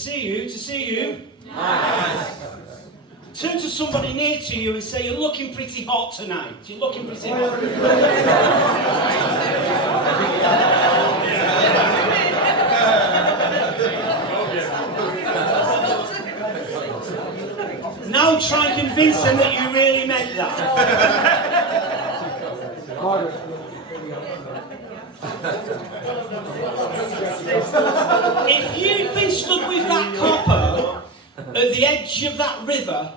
see you. Nice. Turn to somebody near to you and say, you're looking pretty hot tonight. You're looking pretty hot. Now try and convince them that you really meant that. If you'd been stood with that copper at the edge of that river,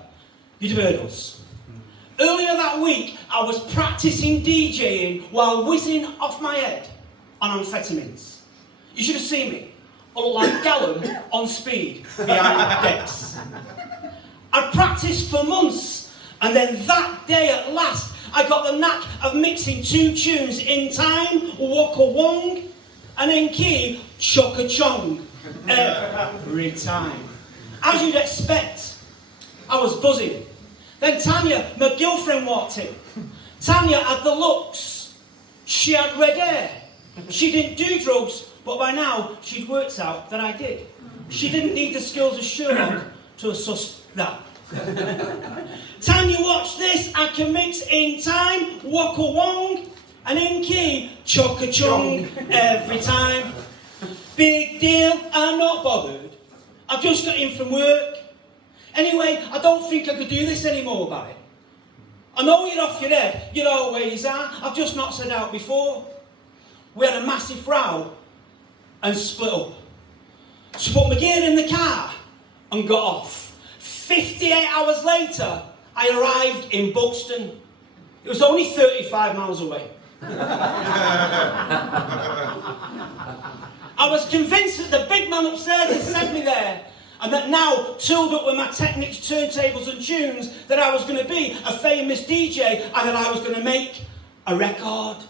you'd have heard us. Earlier that week, I was practicing DJing while whizzing off my head on amphetamines. You should have seen me. I look like Gallum on speed behind decks. I'd practiced for months, and then that day at last, I got the knack of mixing two tunes in time, Waka Wong, and in key, Choka Chong, every time. As you'd expect, I was buzzing. Then Tanya, my girlfriend, walked in. Tanya had the looks. She had red hair. She didn't do drugs, but by now she'd worked out that I did. She didn't need the skills of Sherlock to suss that. Tanya, watch this. I can mix in time, Waka Wong, and in key, Choka Chong, every time. Big deal, I'm not bothered. I've just got in from work. Anyway, I don't think I could do this anymore, Barry. I know you're off your head, you always are. I've just not said out before. We had a massive row and split up. So put my gear in the car and got off. 58 hours later, I arrived in Buxton. It was only 35 miles away. I was convinced that the big man upstairs had sent me there, and that now, tooled up with my Technics, turntables and tunes, that I was going to be a famous DJ and that I was going to make a record.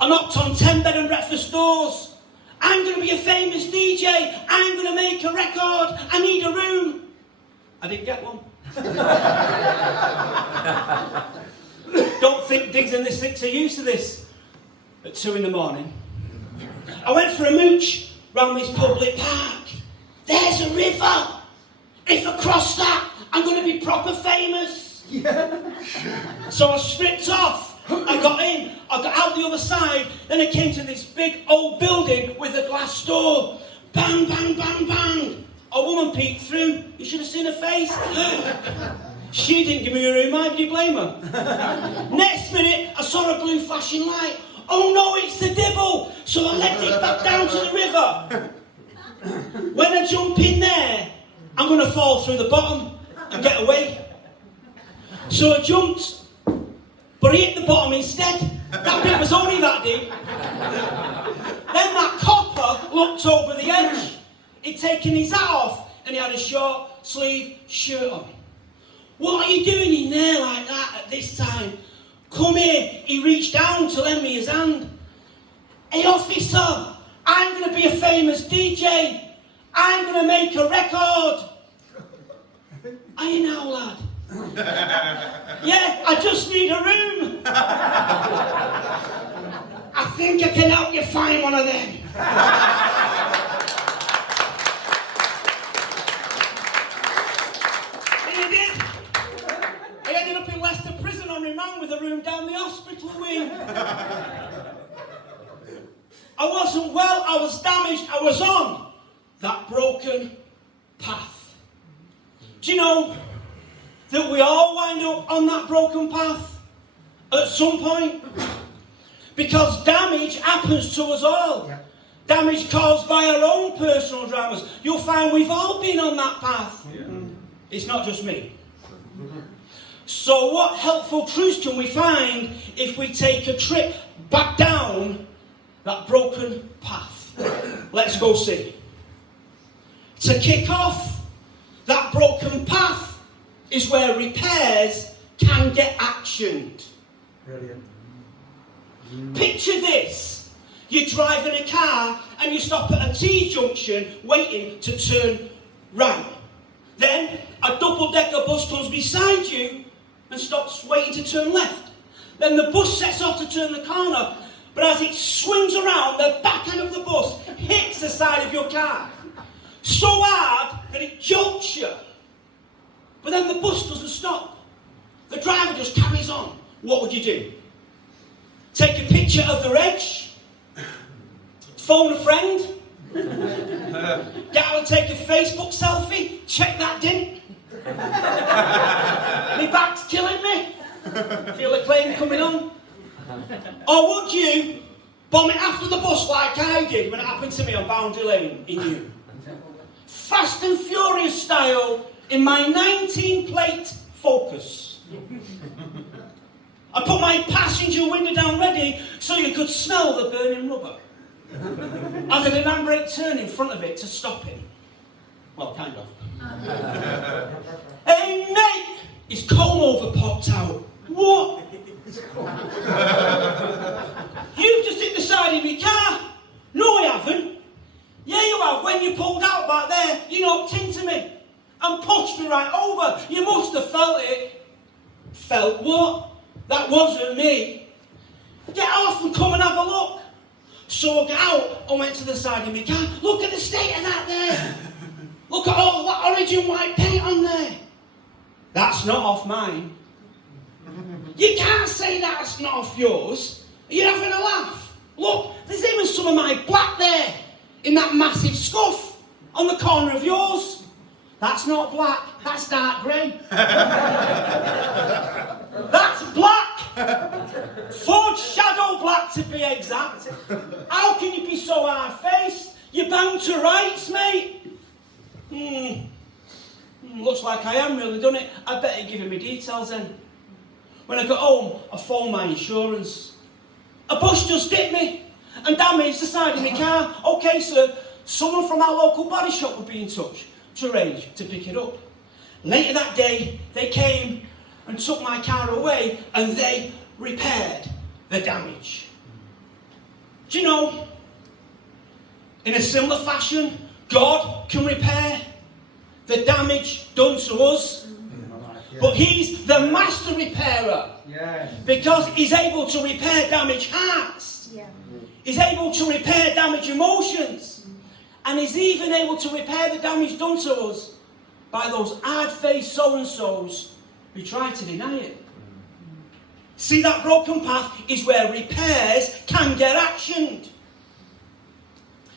I knocked on 10 bed and breakfast doors. I'm going to be a famous DJ. I'm going to make a record. I need a room. I didn't get one. Don't think Diggs and the Six are used to this at 2 in the morning. I went for a mooch round this public park. There's a river. If I cross that, I'm going to be proper famous. Yeah. So I stripped off. I got in. I got out the other side. Then I came to this big old building with a glass door. Bang, bang, bang, bang. A woman peeked through. You should have seen her face. She didn't give me a room. Why would you blame her? Next minute, I saw a blue flashing light. Oh no, it's the dibble. So I legged it back down to the river. When I jump in there, I'm going to fall through the bottom and get away. So I jumped, but I hit the bottom instead. That bit was only that deep. Then that copper looked over the edge. He'd taken his hat off and he had a short sleeve shirt on. What are you doing in there like that at this time? Come here. He reached down to lend me his hand. Hey officer, I'm going to be a famous DJ. I'm going to make a record. Are you now, lad? Yeah, I just need a room. I think I can help you find one of them. And he did. I ended up in Leicester prison on remand with a room down the hospital wing. I wasn't well, I was damaged, I was on that broken path. Do you know that we all wind up on that broken path at some point? Because damage happens to us all. Yeah. Damage caused by our own personal dramas. You'll find we've all been on that path. Yeah. It's not just me. So what helpful truths can we find if we take a trip back down that broken path? Let's go see. To kick off, that broken path is where repairs can get actioned. Brilliant. Picture this. You're driving a car and you stop at a T-junction waiting to turn right. Then a double-decker bus comes beside you and stops waiting to turn left. Then the bus sets off to turn the corner, but as it swings around, the back end of the bus hits the side of your car. So hard that it jolts you. But then the bus doesn't stop. The driver just carries on. What would you do? Take a picture of the reg? Phone a friend? Get out and take a Facebook selfie? Check that didn't? My back's killing me? Feel the plane coming on? Or would you bomb it after the bus like I did when it happened to me on Boundary Lane in New? Fast and Furious style in my 19-plate Focus. I put my passenger window down ready so you could smell the burning rubber. I did an handbrake turn in front of it to stop it. Well, kind of. Hey mate, his comb over popped out. What? You've just hit the side of my car. No, I haven't. Yeah, you have. When you pulled out back there, you knocked into me and pushed me right over. You must have felt it. Felt what? That wasn't me. Get off and come and have a look. So I got out and went to the side of my car. Look at the state of that there. Look at all that origin white paint on there. That's not off mine. You can't say that's not off yours. You're having a laugh. Look, there's even some of my black there in that massive scuff on the corner of yours. That's not black, that's dark grey. That's black. Forged shadow black to be exact. How can you be so hard-faced? You're bound to rights, mate. Looks like I am really done it. I better give him my details then. When I got home, I phoned my insurance. A bus just hit me and damaged the side of my car. Okay, sir, someone from our local body shop would be in touch to arrange to pick it up. Later that day, they came and took my car away and they repaired the damage. Do you know, in a similar fashion, God can repair the damage done to us. But he's the master repairer. Because he's able to repair damaged hearts. He's able to repair damaged emotions. And he's even able to repair the damage done to us by those hard-faced so-and-sos who try to deny it. See, that broken path is where repairs can get actioned.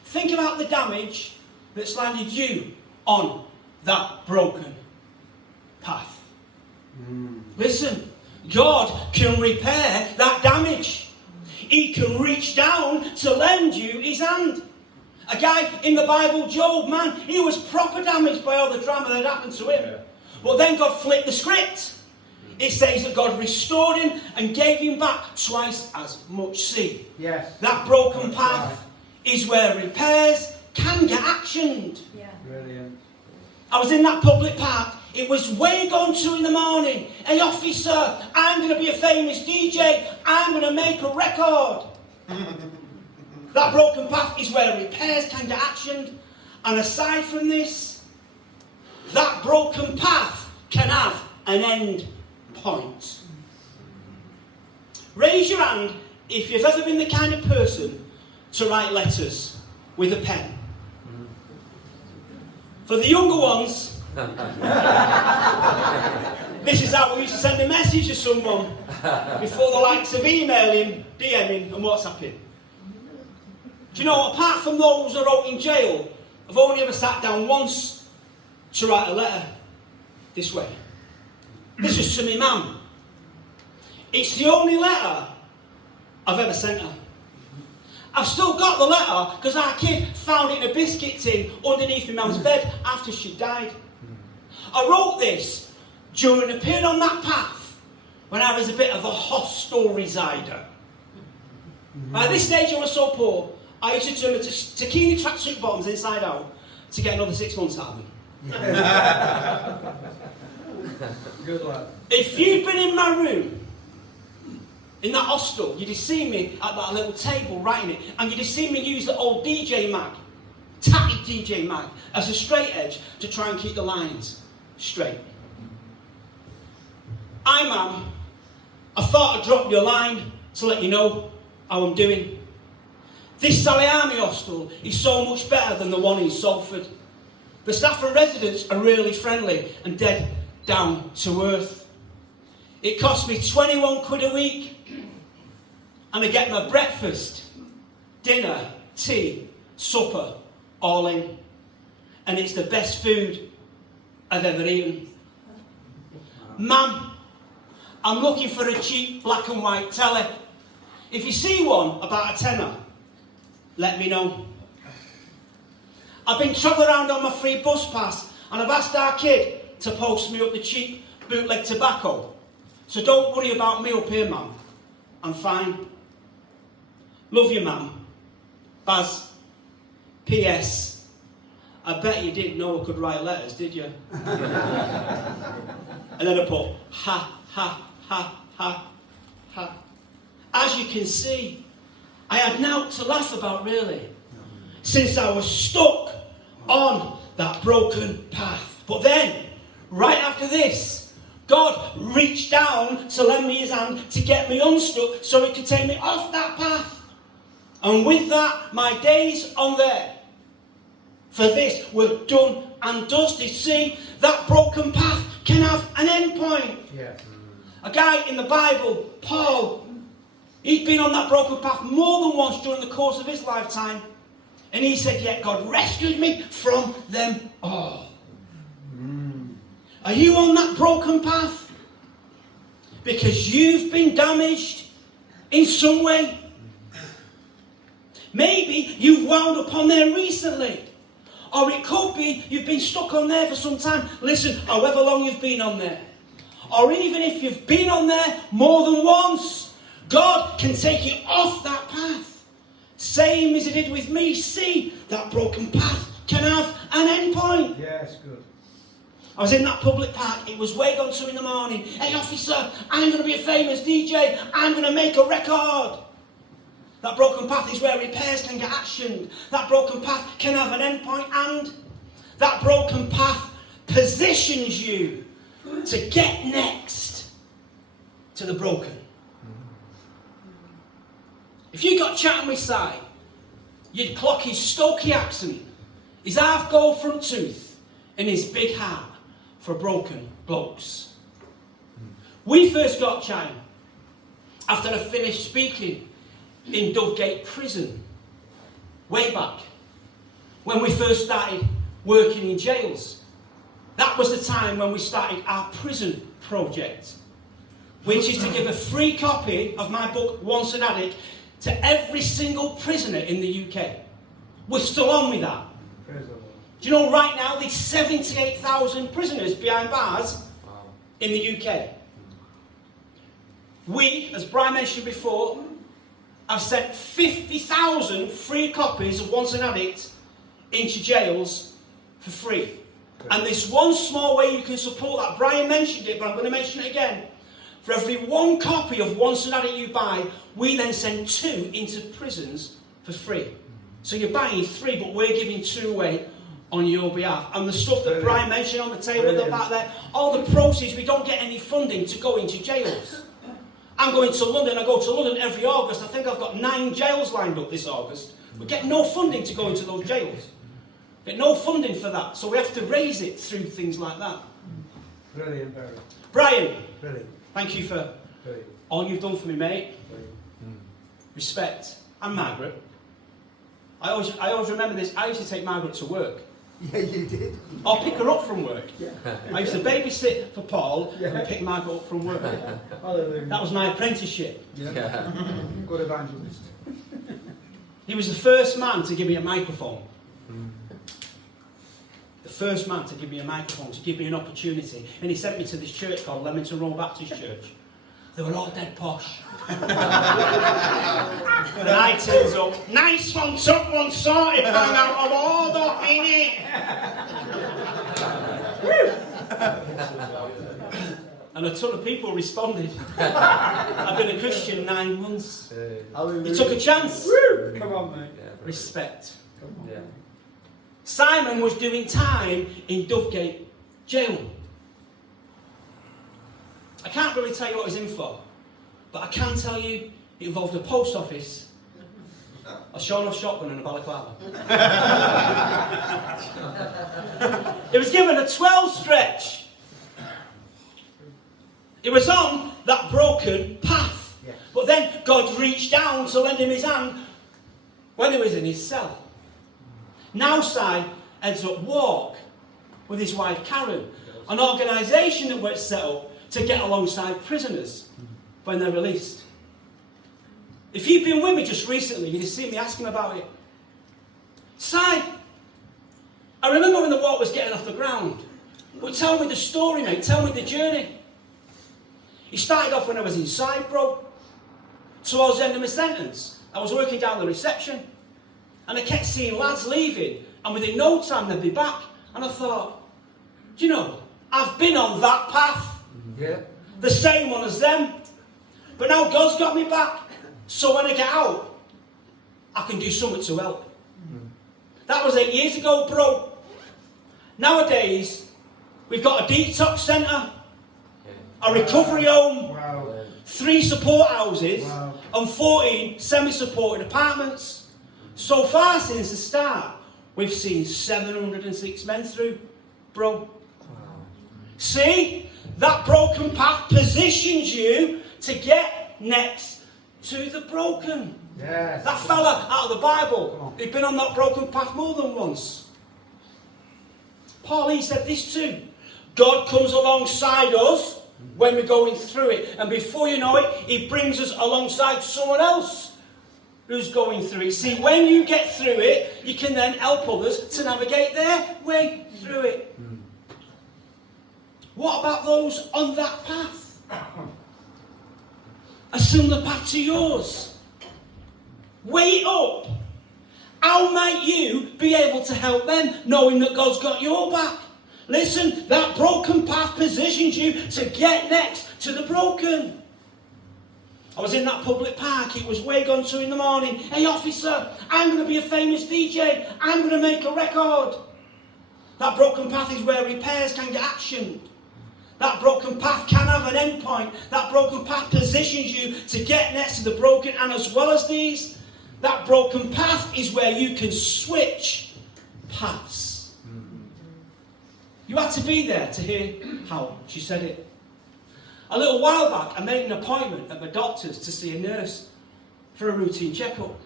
Think about the damage that's landed you on that broken path. Listen, God can repair that damage. He can reach down to lend you his hand. A guy in the Bible, Job, man, he was proper damaged by all the drama that happened to him. But then God flipped the script. It says that God restored him and gave him back twice as much. See, that broken path is where repairs can get actioned. Brilliant. I was in that public park. It was way gone 2 in the morning. Hey officer, I'm going to be a famous DJ. I'm going to make a record. That broken path is where repairs can get actioned. And aside from this, that broken path can have an end point. Raise your hand if you've ever been the kind of person to write letters with a pen. For the younger ones, this is how we used to send a message to someone before the likes of emailing, DMing and WhatsApping. Do you know, apart from those who are out in jail, I've only ever sat down once to write a letter this way. This is to me mum. It's the only letter I've ever sent her. I've still got the letter because our kid found it in a biscuit tin underneath my mum's bed after she died. I wrote this during a period on that path when I was a bit of a hostel resider. By this stage I was so poor, I used to turn the Takini tracksuit bottoms inside out to get another 6 months out of them. Good lad. If you'd been in my room, in that hostel, you'd have seen me at that little table writing it, and you'd have seen me use the old DJ mag, tatty DJ mag, as a straight edge to try and keep the lines straight. Hi ma'am, I thought I'd drop you a line to let you know how I'm doing. This Sally Army hostel is so much better than the one in Salford. The staff and residents are really friendly and dead down to earth. It costs me 21 quid a week, and I get my breakfast, dinner, tea, supper, all in. And it's the best food I've ever eaten. Ma'am, I'm looking for a cheap black and white telly. If you see one about a tenner, let me know. I've been travelling around on my free bus pass, and I've asked our kid to post me up the cheap bootleg tobacco. So don't worry about me up here, ma'am. I'm fine. Love you, ma'am. Baz. P.S. I bet you didn't know I could write letters, did you? And then I put, ha, ha, ha, ha, ha. As you can see, I had naught to laugh about, really, since I was stuck on that broken path. But then, right after this, God reached down to lend me his hand to get me unstuck so he could take me off that path. And with that, my days on there for this were done and dusted. See, that broken path can have an end point. Yes. A guy in the Bible, Paul, he'd been on that broken path more than once during the course of his lifetime. And he said, yet God rescued me from them all. Are you on that broken path? Because you've been damaged in some way. Maybe you've wound up on there recently. Or it could be you've been stuck on there for some time. Listen, however long you've been on there. Or even if you've been on there more than once, God can take you off that path. Same as he did with me. See, that broken path can have an end point. Yes, good. I was in that public park. It was way gone 2 in the morning. Hey, officer, I'm going to be a famous DJ. I'm going to make a record. That broken path is where repairs can get actioned. That broken path can have an end point, and that broken path positions you to get next to the broken. If you got chatting with Si, you'd clock his Stokey accent, his half-gold front tooth, and his big heart for broken blokes. We first got chatting after I finished speaking in Dovegate Prison, way back, when we first started working in jails. That was the time when we started our prison project, which is to give a free copy of my book, Once an Addict, to every single prisoner in the UK. We're still on with that. Praise the Lord. Do you know right now there's 78,000 prisoners behind bars in the UK? We, as Brian mentioned before, have sent 50,000 free copies of Once an Addict into jails for free. And there's one small way you can support that. Brian mentioned it, but I'm going to mention it again. For every one copy of Once an Addict you buy, we then send 2 into prisons for free. So you're buying 3, but we're giving 2 away on your behalf. And the stuff that Brian mentioned on the table at the back there, all the proceeds, we don't get any funding to go into jails. I'm going to London. I go to London every August. I think I've got 9 jails lined up this August. We get no funding to go into those jails. Get no funding for that. So we have to raise it through things like that. Brilliant, Barry. Brian, Brilliant. thank you for Brilliant. all you've done for me, mate. Brilliant. Respect. And Margaret. I always remember this. I used to take Margaret to work. Yeah, you did. Or pick her up from work. Yeah. I used to babysit for Paul Yeah. and pick Margaret up from work. Hallelujah. That was my apprenticeship. Yeah. Good evangelist. He was the first man to give me a microphone. The first man to give me a microphone, to give me an opportunity. And he sent me to this church called Leamington Road Baptist Church. They were all dead posh. And I turns up, nice one, took one, sorted, bang out of order, innit? And a ton of people responded. I've been a Christian 9 months. He took a chance. Woo! Come on, mate. Respect. Come on. Yeah. Simon was doing time in Dovegate jail. I can't really tell you what he's in for, but I can tell you it involved a post office, A showing off shotgun and a balaclava. It was given a 12 stretch. It was on that broken path. Yeah. But then God reached down to lend him his hand when he was in his cell. Now Si ends up walk with his wife Karen, an organisation that was set up to get alongside prisoners when they're released. If you've been with me just recently, you'd have seen me asking about it. Si, I remember when the walk was getting off the ground. But tell me the story, mate. Tell me the journey. He started off when I was inside, bro. Towards the end of my sentence, I was working down the reception. And I kept seeing lads leaving. And within no time, they'd be back. And I thought, do you know, I've been on that path. Yeah. The same one as them. But now God's got me back. So when I get out, I can do something to help. That was 8 years ago, bro. Nowadays, we've got a detox centre, a recovery home, Wow. 3 support houses, Wow. and 14 semi-supported apartments. So far since the start, we've seen 706 men through, bro. See? That broken path positions you to get next to the broken. Yes. That fella out of the Bible, he'd been on that broken path more than once. Pauline said this too. God comes alongside us when we're going through it. And before you know it, he brings us alongside someone else who's going through it. See, when you get through it, you can then help others to navigate their way through it. What about those on that path? A similar path to yours. Weigh it up. How might you be able to help them knowing that God's got your back? Listen, that broken path positions you to get next to the broken. I was in that public park, it was way gone 2 in the morning. Hey officer, I'm going to be a famous DJ. I'm going to make a record. That broken path is where repairs can get actioned. That broken path can have an end point. That broken path positions you to get next to the broken. And as well as these, that broken path is where you can switch paths. You had to be there to hear how she said it. A little while back, I made an appointment at my doctor's to see a nurse for a routine checkup.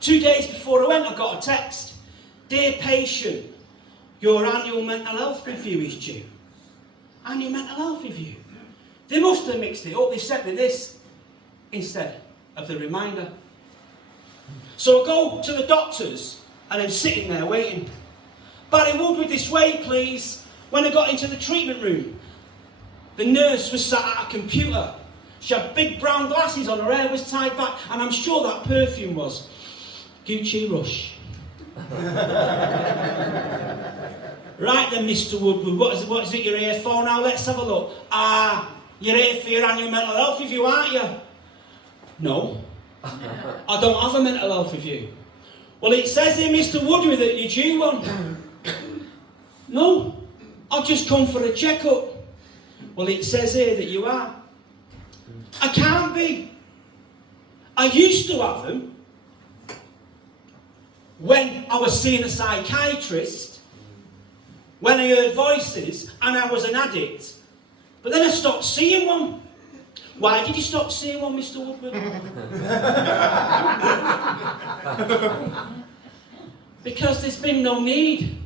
2 days before I went, I got a text. Dear patient, your annual mental health review is due. Annual mental health review. They must have mixed it up. They sent me this instead of the reminder. So I go to the doctor's and I'm sitting there waiting. Barry Woodward, this way, please. When I got into the treatment room, the nurse was sat at a computer. She had big brown glasses on, her hair was tied back, and I'm sure that perfume was Gucci Rush. Right then, Mr. Woodward, what is it you're here for now? Let's have a look. You're here for your annual mental health review, aren't you? No. I don't have a mental health review. Well, it says here, Mr. Woodward, that you're due one. No, I've just come for a checkup. Well, it says here that you are. I can't be. I used to have them when I was seeing a psychiatrist, when I heard voices and I was an addict. But then I stopped seeing one. Why did you stop seeing one, Mr. Woodward? Because there's been no need.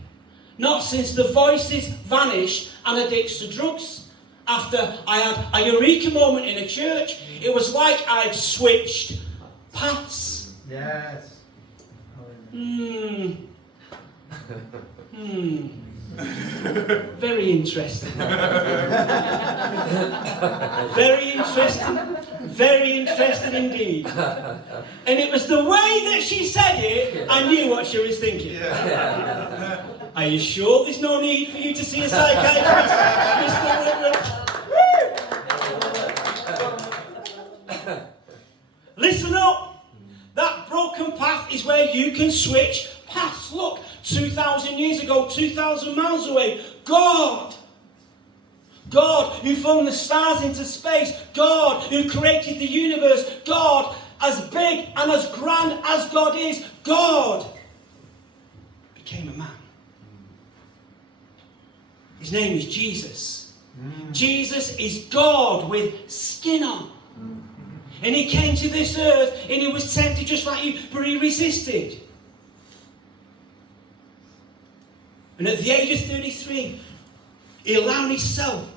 Not since the voices vanished and addicts to drugs. After I had a eureka moment in a church, it was like I'd switched paths. Yes. Very interesting. Very interesting. Very interesting indeed. And it was the way that she said it, I knew what she was thinking. Yeah. Are you sure there's no need for you to see a psychiatrist, Mr. Woodward? Listen up. That broken path is where you can switch paths. Look, 2,000 years ago, 2,000 miles away, God who flung the stars into space, God who created the universe, God as big and as grand as God is, God became a man. His name is Jesus. Jesus is God with skin on. And he came to this earth and he was tempted just like you, but he resisted. And at the age of 33, he allowed himself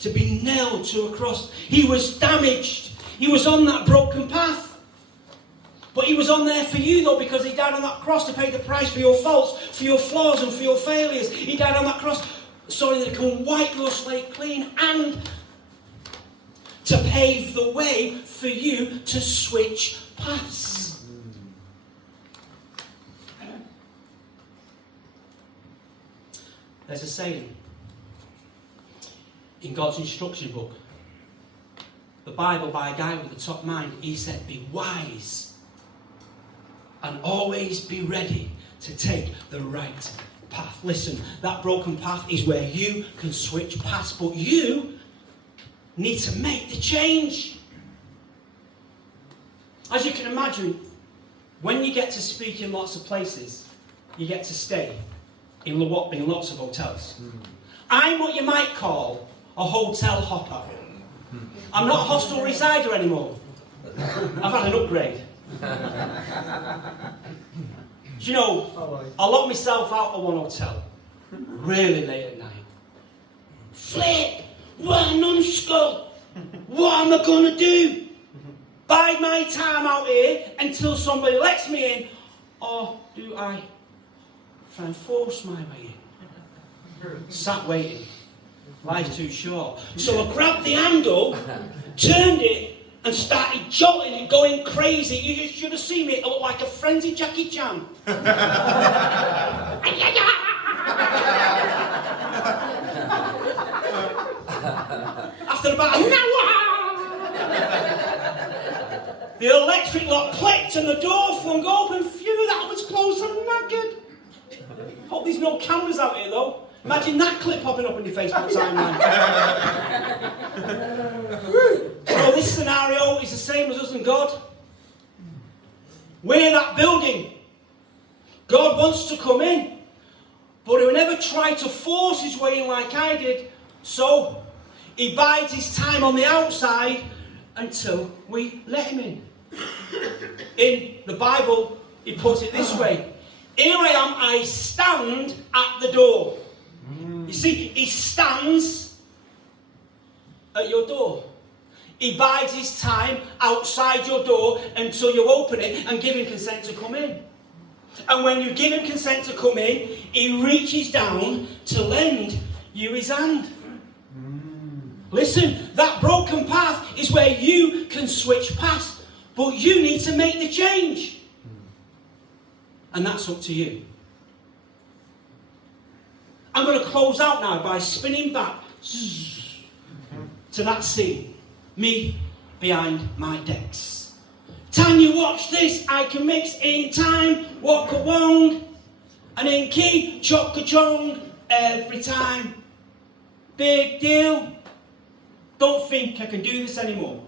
to be nailed to a cross. He was damaged. He was on that broken path. But he was on there for you though, because he died on that cross to pay the price for your faults, for your flaws and for your failures. He died on that cross so that he can wipe your slate clean and to pave the way for you to switch paths. There's a saying in God's instruction book, the Bible, by a guy with a top mind, he said, be wise and always be ready to take the right path. Listen, that broken path is where you can switch paths, but you need to make the change. As you can imagine, when you get to speak in lots of places, you get to stay in lots of hotels. I'm what you might call a hotel hopper. I'm not a hostel resider anymore. I've had an upgrade. Do you know, I locked myself out of one hotel really late at night. Flip! What a numbskull! What am I going to do? Bide my time out here until somebody lets me in, or do I try and force my way in? Sat waiting. Life's too short. So I grabbed the handle, turned it, and started jolting it, going crazy. You should have seen me. I looked like a frenzied Jackie Chan. After about an hour, the electric lock clicked and the door flung open. Phew, that was close and knackered. Hope there's no cameras out here though. Imagine that clip popping up on your Facebook timeline. So this scenario is the same as us and God. We're that building. God wants to come in, but he will never try to force his way in like I did. So he bides his time on the outside until we let him in. In the Bible, he puts it this way. Here I am, I stand at the door. You see, he stands at your door. He bides his time outside your door until you open it and give him consent to come in. And when you give him consent to come in, he reaches down to lend you his hand. Listen, that broken path is where you can switch paths, but you need to make the change. And that's up to you. I'm going to close out now by spinning back to that scene. Me behind my decks. Tanya, watch this. I can mix in time, waka wong, and in key, chocka chong, every time. Big deal. Don't think I can do this anymore.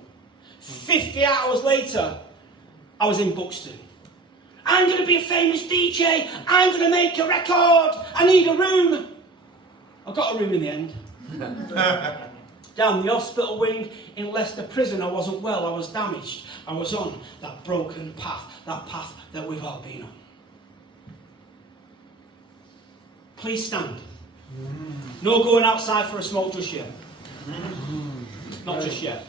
50 hours later, I was in Buxton. I'm going to be a famous DJ. I'm going to make a record. I need a room. I got a room in the end. Down the hospital wing in Leicester Prison, I wasn't well, I was damaged. I was on that broken path, that path that we've all been on. Please stand. No going outside for a smoke just yet. Not just yet.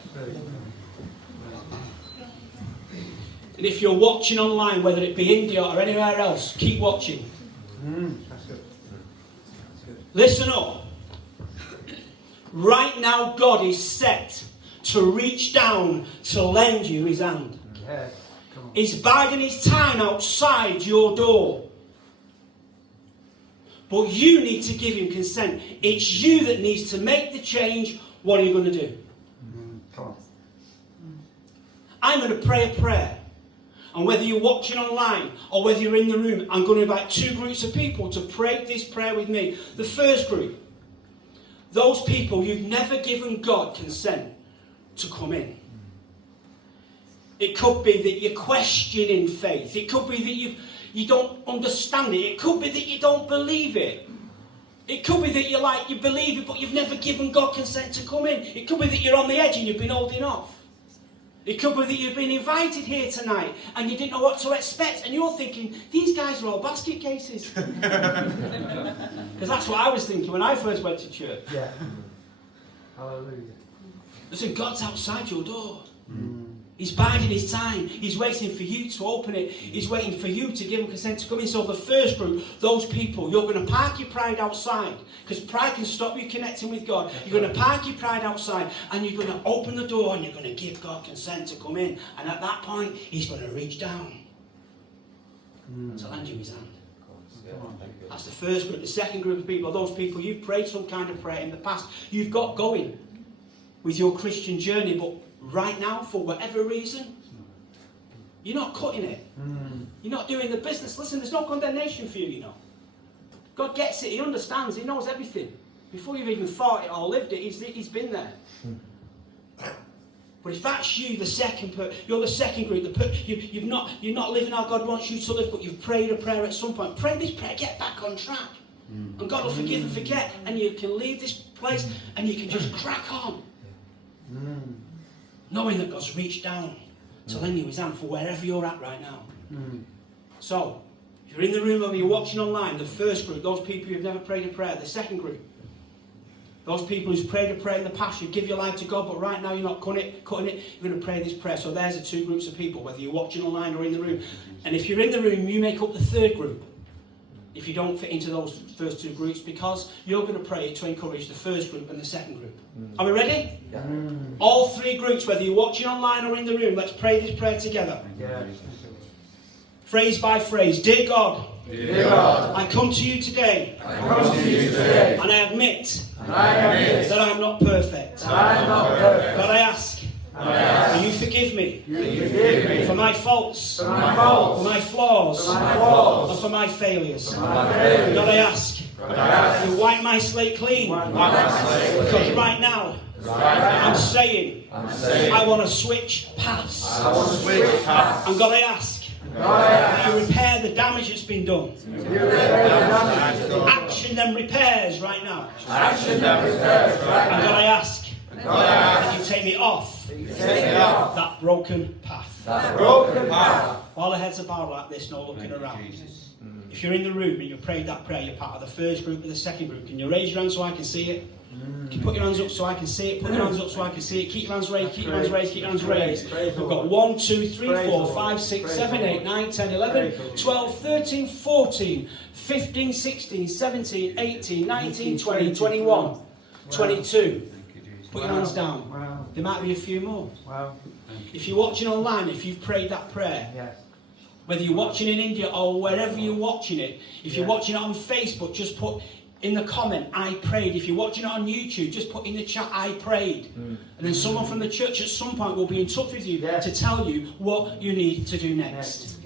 And if you're watching online, whether it be India or anywhere else, keep watching. That's good. Listen up. Right now, God is set to reach down to lend you his hand. Yeah. Come on. He's biding his time outside your door. But you need to give him consent. It's you that needs to make the change. What are you going to do? Come on. I'm going to pray a prayer. And whether you're watching online or whether you're in the room, I'm going to invite two groups of people to pray this prayer with me. The first group, those people you've never given God consent to come in. It could be that you're questioning faith. It could be that you don't understand it. It could be that you don't believe it. It could be that you believe it, but you've never given God consent to come in. It could be that you're on the edge and you've been holding off. It could be that you've been invited here tonight and you didn't know what to expect, and you're thinking, these guys are all basket cases. Because that's what I was thinking when I first went to church. Yeah. Hallelujah. Listen, God's outside your door. He's biding his time. He's waiting for you to open it. He's waiting for you to give him consent to come in. So the first group, those people, you're going to park your pride outside. Because pride can stop you connecting with God. You're going to park your pride outside. And you're going to open the door and you're going to give God consent to come in. And at that point, he's going to reach down to lend you his hand. That's the first group. The second group of people are those people you've prayed some kind of prayer in the past. You've got going with your Christian journey, but right now, for whatever reason, you're not cutting it. You're not doing the business. Listen, there's no condemnation for you, you know. God gets it. He understands. He knows everything. Before you've even thought it or lived it, he's been there. But if that's you, you're the second group. You're not living how God wants you to live, but you've prayed a prayer at some point. Pray this prayer, get back on track. And God will forgive and forget. And you can leave this place and you can just crack on. Knowing that God's reached down to lend you his hand for wherever you're at right now. So, if you're in the room or you're watching online, the first group, those people who've never prayed a prayer. The second group, those people who've prayed a prayer in the past, you give your life to God, but right now you're not cutting it, you're going to pray this prayer. So there's the two groups of people, whether you're watching online or in the room. And if you're in the room, you make up the third group. If you don't fit into those first two groups, because you're going to pray to encourage the first group and the second group. Are we ready? Yeah. All three groups, whether you're watching online or in the room, let's pray this prayer together. Yeah. Phrase by phrase. Dear God, I come to you today, and I admit that I'm not perfect. God, I ask that you forgive me for my faults, for my flaws, and for my failures. God, I ask you wipe my slate clean, because right now I'm saying I want to switch paths. And God, I ask that you repair the damage that's been done. Action then repairs right now. And God, I ask that you take me off that broken path. While the heads are bowed like this, no looking around. If you're in the room and you prayed that prayer, you're part of the first group or the second group. Can you raise your hand so I can see it? Can you put your hands up so I can see it? Put your hands up so I can see it. Keep your hands raised, keep your hands raised, keep your hands raised. We've got 1, 2, 3, 4, 5, 6, 7, 8, 9, 10, 11, 12, 13, 14, 15, 16, 17, 18, 19, 20, 21, 22. Put your hands down. There might be a few more. If you're watching online, if you've prayed that prayer, whether you're watching in India or wherever you're watching it, if you're watching it on Facebook, just put in the comment, I prayed. If you're watching it on YouTube, just put in the chat, I prayed. And then someone from the church at some point will be in touch with you to tell you what you need to do next.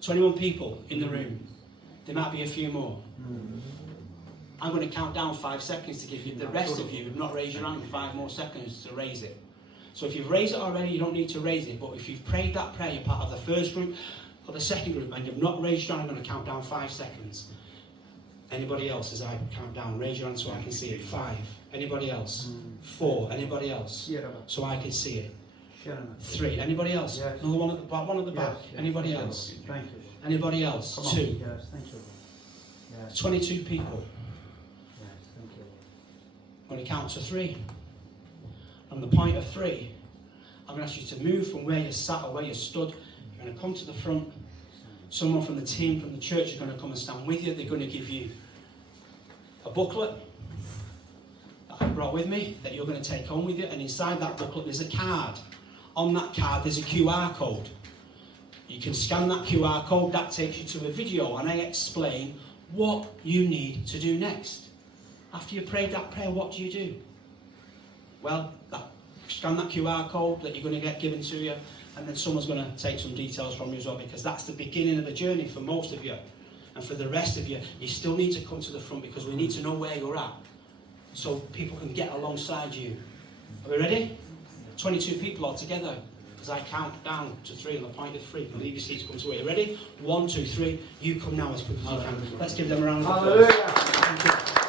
21 people in the room. There might be a few more. I'm going to count down 5 seconds to give you the rest of you who've not raised your hand 5 more seconds to raise it. So if you've raised it already, you don't need to raise it. But if you've prayed that prayer, you're part of the first group or the second group, and you've not raised your hand, I'm going to count down 5 seconds. Anybody else as I count down? Raise your hand so I can see it. 5. Anybody else? 4. Anybody else? So I can see it. 3. Anybody else? Another one at the back. One at the back. Anybody else? Anybody else? 2. 22 people. I'm going to count to 3. On the point of 3, I'm going to ask you to move from where you sat or where you stood. You're going to come to the front. Someone from the team, from the church, is going to come and stand with you. They're going to give you a booklet that I brought with me that you're going to take home with you. And inside that booklet, there's a card. On that card, there's a QR code. You can scan that QR code. That takes you to a video, and I explain what you need to do next. After you prayed that prayer, what do you do? Well, scan that QR code that you're going to get given to you, and then someone's going to take some details from you as well, because that's the beginning of the journey for most of you. And for the rest of you, you still need to come to the front, because we need to know where you're at so people can get alongside you. Are we ready? 22 people all together. as I count down to 3 on the point of 3. Leave your seats, come to where you're ready. 1, 2, 3. You come now as quick as you can. Let's give them a round of applause. Hallelujah. Thank you.